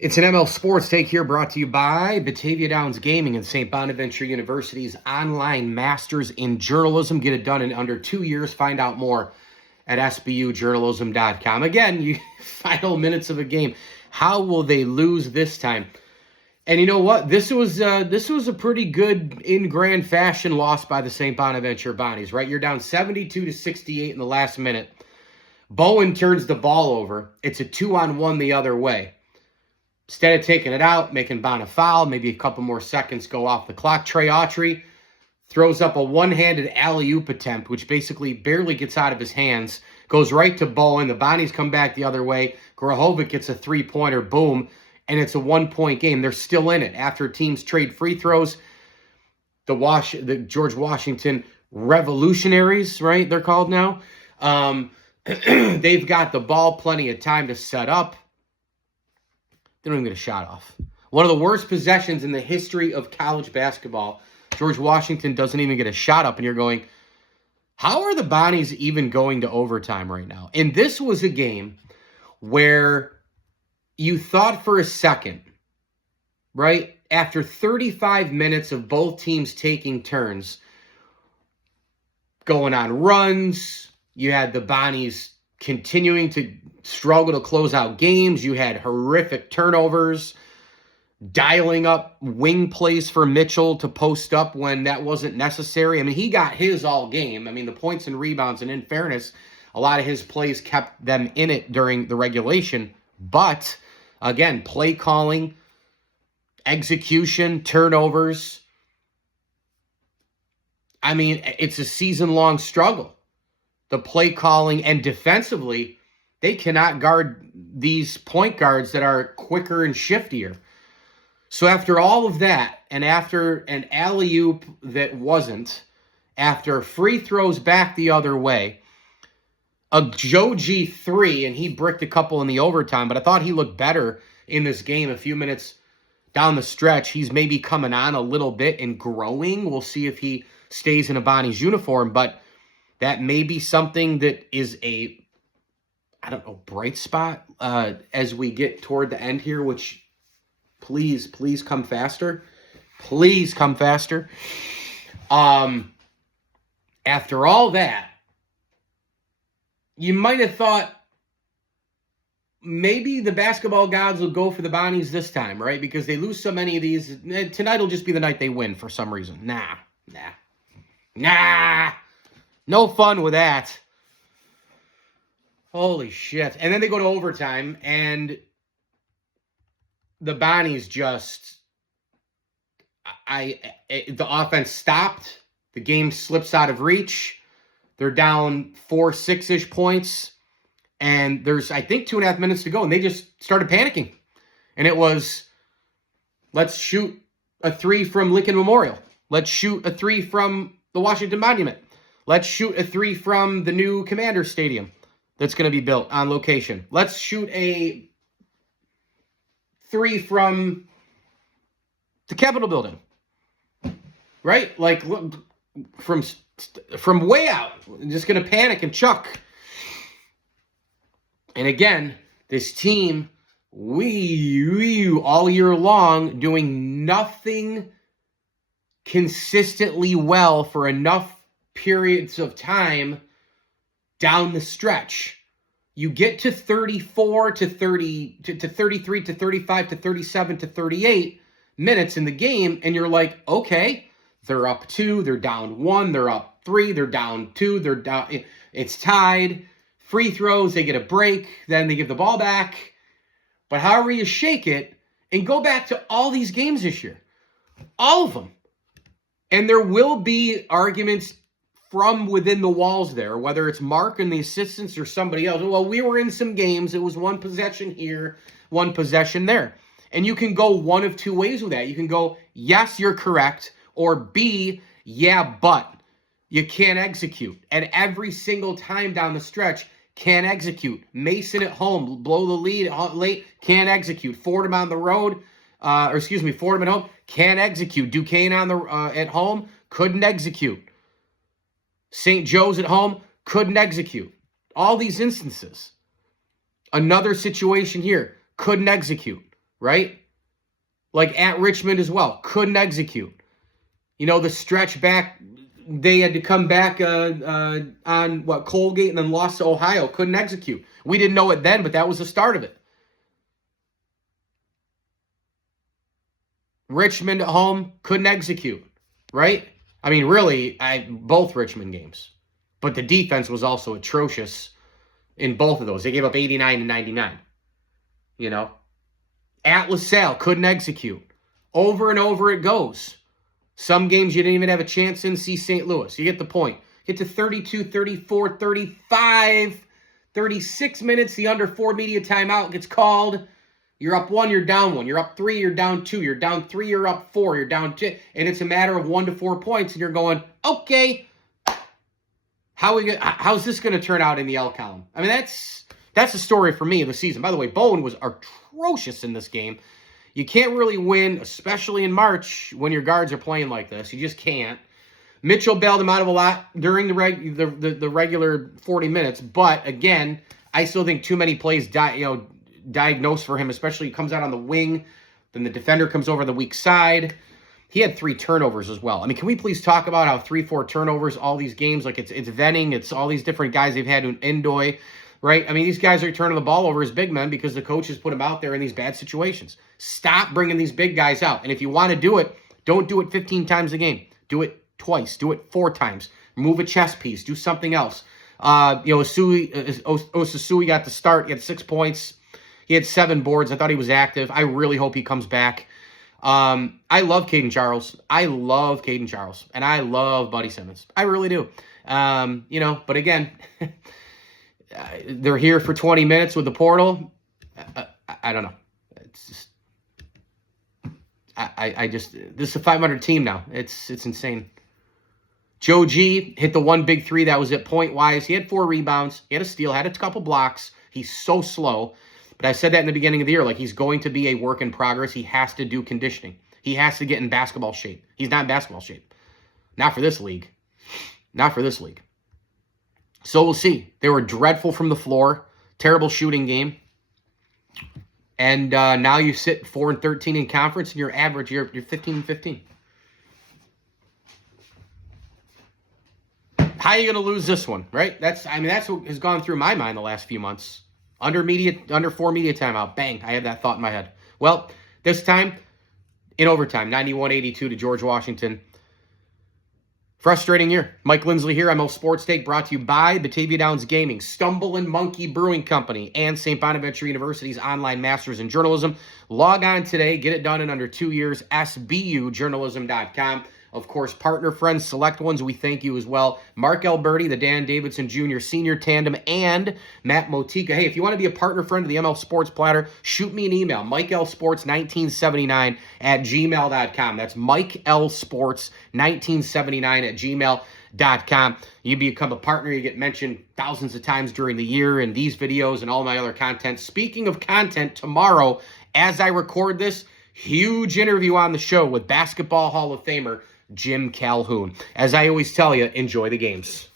It's an ML Sports Take here brought to you by Batavia Downs Gaming and St. Bonaventure University's online Masters in Journalism. Get it done in under 2 years. Find out more at sbujournalism.com. Again, you final minutes of a game. How will they lose this time? And you know what? This was a pretty good, in grand fashion, loss by the St. Bonaventure Bonnies, right? You're down 72-68 in the last minute. Bowen turns the ball over. It's a 2-on-1 the other way. Instead of taking it out, making Bon a foul, maybe a couple more seconds go off the clock, Trey Autry throws up a one-handed alley-oop attempt, which basically barely gets out of his hands, goes right to Bowen. The Bonnies come back the other way. Grahovic gets a three-pointer, boom, and it's a one-point game. They're still in it. After teams trade free throws, the George Washington Revolutionaries, right, they're called now, they've got the ball, plenty of time to set up. They don't even get a shot off. One of the worst possessions in the history of college basketball. George Washington doesn't even get a shot up, and you're going, how are the Bonnies even going to overtime right now? And this was a game where you thought for a second, right, after 35 minutes of both teams taking turns, going on runs, you had the Bonnies continuing to struggle to close out games. You had horrific turnovers, dialing up wing plays for Mitchell to post up when that wasn't necessary. I mean, he got his all game. I mean, the points and rebounds, and in fairness, a lot of his plays kept them in it during the regulation. But, again, play calling, execution, turnovers. I mean, it's a season-long struggle. The play calling and defensively, they cannot guard these point guards that are quicker and shiftier. So after all of that, and after an alley-oop that wasn't, after free throws back the other way, a Joji 3, and he bricked a couple in the overtime, but I thought he looked better in this game a few minutes down the stretch. He's maybe coming on a little bit and growing. We'll see if he stays in a Bonnie's uniform, but that may be something that is a, I don't know, bright spot as we get toward the end here, which please come faster. Please come faster. After all that, you might have thought maybe the basketball gods will go for the Bonnies this time, right? Because they lose so many of these. Tonight will just be the night they win for some reason. Nah. No fun with that. Holy shit. And then they go to overtime, and the Bonnies just, the offense stopped. The game slips out of reach. They're down 4-6-ish points, and there's, I think, 2.5 minutes to go, and they just started panicking. And it was, let's shoot a three from Lincoln Memorial. Let's shoot a three from the Washington Monument. Let's shoot a three from the new Commander Stadium that's going to be built on location. Let's shoot a three from the Capitol building, right? Like, from way out. I'm just going to panic and chuck. And again, this team, we all year long doing nothing consistently well for enough periods of time down the stretch. You get to 34 to 30 to 33 to 35 to 37 to 38 minutes in the game, and you're like, okay, they're up 2, they're down 1, they're up 3, they're down 2, they're down, it's tied. Free throws, they get a break, then they give the ball back. But however you shake it, and go back to all these games this year, all of them. And there will be arguments from within the walls there, whether it's Mark and the assistants or somebody else. Well, we were in some games. It was one possession here, one possession there. And you can go one of two ways with that. You can go, yes, you're correct, or B, yeah, but you can't execute. And every single time down the stretch, can't execute. Mason at home, blow the lead late, can't execute. Fordham on the road, Fordham at home, can't execute. Duquesne on the at home, couldn't execute. St. Joe's at home, couldn't execute. All these instances. Another situation here, couldn't execute. right? Like at Richmond as well. Couldn't execute. You know, the stretch back, they had to come back on, Colgate and then lost to Ohio. Couldn't execute. We didn't know it then, but that was the start of it. Richmond at home, couldn't execute, right? I mean, really, both Richmond games. But the defense was also atrocious in both of those. They gave up 89 and 99, you know? At LaSalle, couldn't execute. Over and over it goes. Some games you didn't even have a chance in. See St. Louis. You get the point. Get to 32, 34, 35, 36 minutes. The under 4 media timeout gets called. You're up 1, you're down 1. You're up 3, you're down 2. You're down 3, you're up 4. You're down 2. And it's a matter of 1 to 4 points. And you're going, okay, how's this going to turn out in the L column? I mean, that's the story for me of the season. By the way, Bowen was atrocious in this game. You can't really win, especially in March, when your guards are playing like this. You just can't. Mitchell bailed him out of a lot during the regular 40 minutes. But, again, I still think too many plays diagnosed for him, especially he comes out on the wing. Then the defender comes over the weak side. He had 3 turnovers as well. I mean, can we please talk about how 3-4 turnovers, all these games, like it's Venning, it's all these different guys they've had in Endoy, right? I mean, these guys are turning the ball over as big men because the coaches put them out there in these bad situations. Stop bringing these big guys out. And if you want to do it, don't do it 15 times a game. Do it twice. Do it 4 times. Move a chess piece. Do something else. Osasui got the start. He had 6 points. He had 7 boards. I thought he was active. I really hope he comes back. I love Caden Charles. And I love Buddy Simmons. I really do. But again, they're here for 20 minutes with the portal. I don't know. It's just, this is a 500 team now. It's insane. Joe G hit the 1 big 3. That was it point-wise. He had 4 rebounds. He had a steal, had a couple blocks. He's so slow. But I said that in the beginning of the year, like he's going to be a work in progress. He has to do conditioning. He has to get in basketball shape. He's not in basketball shape. Not for this league. So we'll see. They were dreadful from the floor. Terrible shooting game. And now you sit 4-13 in conference, and you're 15-15. How are you going to lose this one, right? That's what has gone through my mind the last few months. Under 4 media timeout. Bang, I had that thought in my head. Well, this time, in overtime, 91-82 to George Washington. Frustrating year. Mike Lindsley here. ML Sports Take brought to you by Batavia Downs Gaming, Stumble and Monkey Brewing Company, and St. Bonaventure University's online Masters in Journalism. Log on today. Get it done in under 2 years. SBUjournalism.com. Of course, partner friends, select ones, we thank you as well. Mark Alberti, the Dan Davidson Jr. Senior Tandem, and Matt Motika. Hey, if you want to be a partner friend of the ML Sports Platter, shoot me an email, MikeLSports1979 at gmail.com. That's MikeLSports1979 at gmail.com. You become a partner, you get mentioned thousands of times during the year in these videos and all my other content. Speaking of content, tomorrow, as I record this, huge interview on the show with Basketball Hall of Famer Jim Calhoun. As I always tell you, enjoy the games.